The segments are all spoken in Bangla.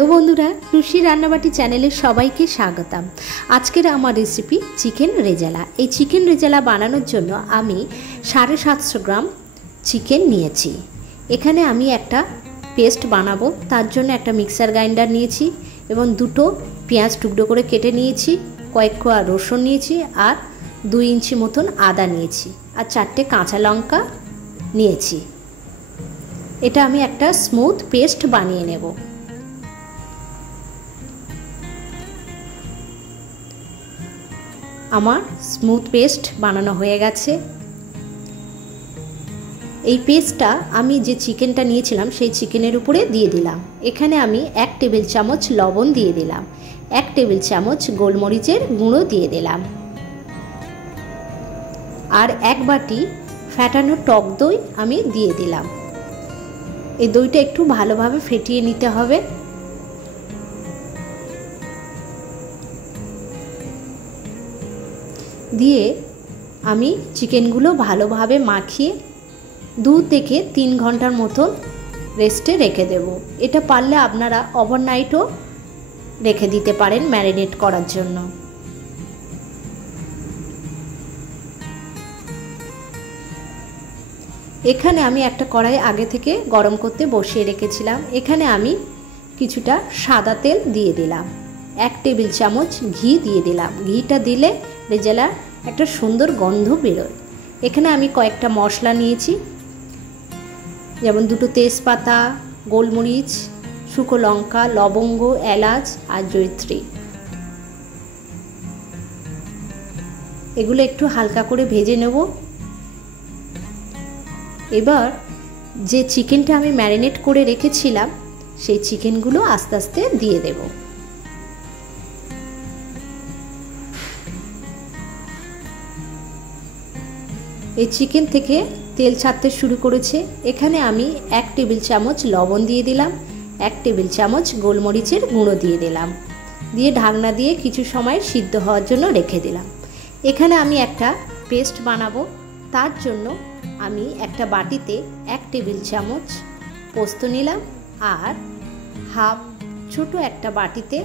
তো বন্ধুরা, রুশি রান্নাবাটি চ্যানেলে সবাইকে স্বাগতম। আজকের আমার রেসিপি চিকেন রেজালা। এই চিকেন রেজালা বানানোর জন্য আমি 750 গ্রাম চিকেন নিয়েছি। এখানে আমি একটা পেস্ট বানাবো, তার জন্য একটা মিক্সার গ্রাইন্ডার নিয়েছি এবং দুটো পেঁয়াজ টুকরো করে কেটে নিয়েছি, কয়েক কোয়া রসুন নিয়েছি আর 2 ইঞ্চি মতন আদা নিয়েছি আর 4টে কাঁচা লঙ্কা নিয়েছি। এটা আমি একটা স্মুথ পেস্ট বানিয়ে নেব। আমার স্মুথ পেস্ট বানানো হয়ে গেছে। এই পেস্টটা আমি যে চিকেনটা নিয়েছিলাম সেই চিকেনের উপরে দিয়ে দিলাম। এখানে আমি 1 টেবিল চামচ লবণ দিয়ে দিলাম, 1 টেবিল চামচ গোলমরিচের গুঁড়ো দিয়ে দিলাম আর 1 বাটি ফ্যাটানো টক দই আমি দিয়ে দিলাম। এই দইটা একটু ভালোভাবে ফেটিয়ে নিতে হবে। দিয়ে আমি চিকেনগুলো ভালোভাবে মাখিয়ে 2 থেকে 3 ঘন্টার মতন রেস্টে রেখে দেব। এটা পারলে আপনারা ওভারনাইটও রেখে দিতে পারেন ম্যারিনেট করার জন্য। এখানে আমি একটা কড়াই আগে থেকে গরম করতে বসিয়ে রেখেছিলাম। এখানে আমি কিছুটা সাদা তেল দিয়ে দিলাম, 1 টেবিল চামচ ঘি দিয়ে দিলাম। ঘিটা দিলে রেজালার একটা সুন্দর গন্ধ বেরোয়। এখানে আমি কয়েকটা মশলা নিয়েছি, যেমন 2টো তেজপাতা, গোলমরিচ, শুকনো লঙ্কা, লবঙ্গ, এলাচ আর জয়িত্রী। এগুলো একটু হালকা করে ভেজে নেব। এবার যে চিকেনটা আমি ম্যারিনেট করে রেখেছিলাম সেই চিকেনগুলো আস্তে আস্তে দিয়ে দেব। এই চিকেন থেকে তেল ছাড়তে শুরু করেছে। এখানে আমি 1 টেবিল চামচ লবণ দিয়ে দিলাম, 1 টেবিল চামচ গোলমরিচের গুঁড়ো দিয়ে দিলাম, দিয়ে ঢাকনা দিয়ে কিছু সময় সিদ্ধ হওয়ার জন্য রেখে দিলাম। এখানে আমি একটা পেস্ট বানাবো, তার জন্য আমি একটা বাটিতে 1 টেবিল চামচ পোস্ত নিলাম আর ছোট একটা বাটিতে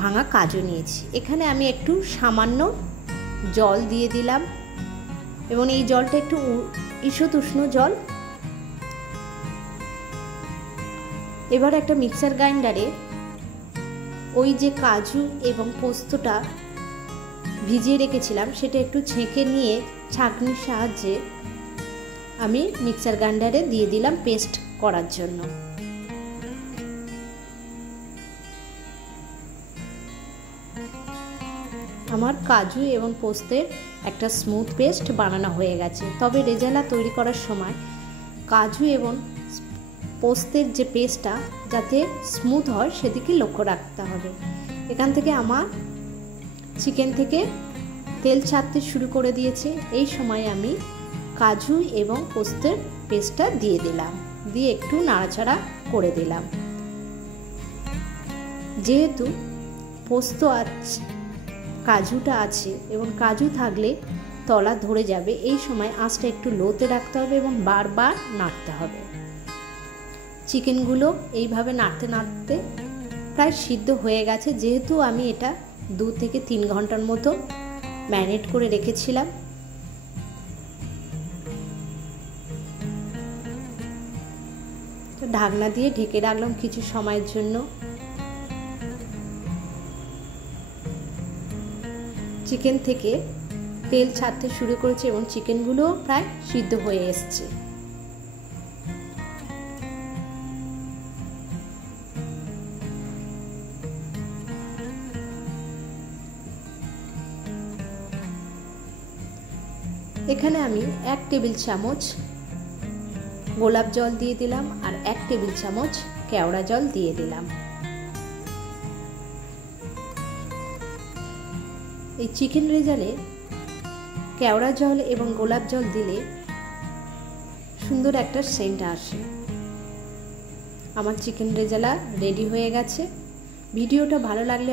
ভাঙা কাজু নিয়েছি। এখানে আমি একটু সামান্য জল দিয়ে দিলাম এবং এই জলটা একটু ঈষৎ উষ্ণ জল। এবার একটা মিক্সার গ্রাইন্ডারে ওই যে কাজু এবং পোস্তটা ভিজিয়ে রেখেছিলাম সেটা একটু ছেঁকে নিয়ে ছাঁকনির সাহায্যে আমি মিক্সার গ্রাইন্ডারে দিয়ে দিলাম পেস্ট করার জন্য। আমার কাজু এবং পোস্তের একটা স্মুথ পেস্ট বানানো হয়ে গেছে। তবে রেজালা তৈরি করার সময় কাজু এবং পোস্তের যে পেস্টটা যাতে স্মুথ হয় সেদিকে লক্ষ্য রাখতে হবে। এখান থেকে আমার চিকেন থেকে তেল ছাড়তে শুরু করে দিয়েছে। এই সময় আমি কাজু এবং পোস্তের পেস্টটা দিয়ে দিলাম, দিয়ে একটু নাড়াচাড়া করে দিলাম। যেহেতু পোস্ত আর কাজুটা আছে এবং কাজু থাকলে তলা ধরে যাবে, এই সময় আঁচটা একটু লোতে রাখতে হবে এবং বারবার নাড়তে হবে। চিকেনগুলো এইভাবে নাড়তে নাড়তে প্রায় সিদ্ধ হয়ে গেছে। যেহেতু আমি এটা 2 থেকে 3 ঘন্টার মতো ম্যারিনেট করে রেখেছিলাম। ঢাকনা দিয়ে ঢেকে রাখলাম কিছু সময়ের জন্য। চিকেন থেকে তেল ছাড়তে শুরু করেছে এবং চিকেনগুলো প্রায় সিদ্ধ হয়ে এসছে। এখানে আমি 1 টেবিল চামচ গোলাপ জল দিয়ে দিলাম আর 1 টেবিল চামচ কেওড়া জল দিয়ে দিলাম। এই চিকেন রেজালে কেওড়া জল এবং গোলাপ জল দিলে সুন্দর একটা সেন্ট আসে। আমার চিকেন রেজালা রেডি হয়ে গেছে। ভিডিওটা ভালো লাগলে